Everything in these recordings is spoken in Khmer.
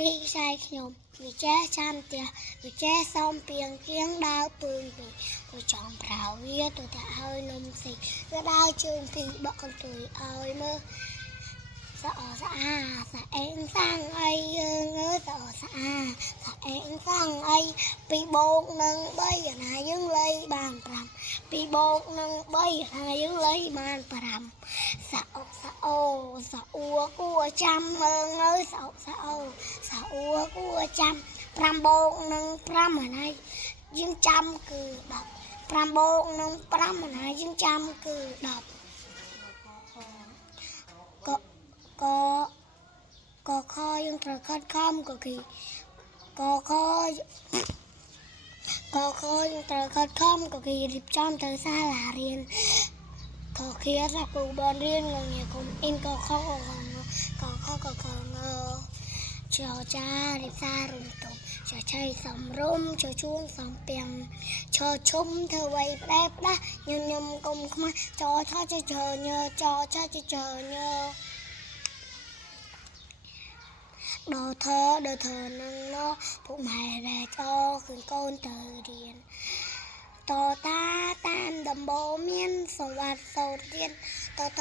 ទីខ្សែខ្ញុំវាចេះចាំផ្ទះវាចេះសំពីងគៀងដើរពើងពីក៏ចង់ប្រៅវាទៅតែឲ្យនំស៊ីវាដើរជើងពីបកកន្ទុយឲ្យមើលសអស្អាសអេងសាំងអីយើងអើយសអស្អាសអេងសាំងអី2 បូកនឹង 3អាណាយើងលេខបាន5 2 បូកនឹង 3អាណាយើងលេខបាន5សអុកសអូសអ៊ូគួចាំមើងអើយសអុកសអូសអ៊ូគួចាំ5 បូកនឹង 5អាណាយើងចាំគឺ10 5 បូកនឹង 5អាណាយើងចាំគឺ10កខយើងត្រូវខិតខំកគីកខយើងត្រូវខិតខំកគីរៀបចំទៅសាលារៀនកខៀសាគ្រូបានរៀនងងគុំអ៊ីនកខចចារិសារំទុំចឆៃសំរុំចជួងសំពាំងឈឈុំធ្វើໄວផ្ដែផ្ដាស់ញញឹមកុំខ្មាស់ចឆចចញចឆចចញដល់ធើនឹងណោពុកម៉ែរែចអគឺកូនទៅរៀនតតាតាមដំបូន្មានសង្វាត់សូត្ររៀនតណ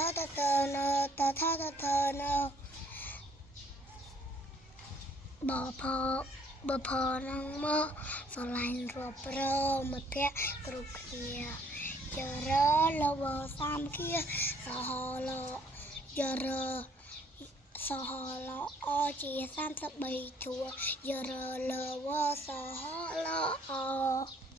បផនឹងមកស្រឡាញ់រាប់រមិត្តភក្តិគ្រប់គ្នាយរលវសាមគ្គីសហលយរសហលអជា33ធัวยរលវសហលអ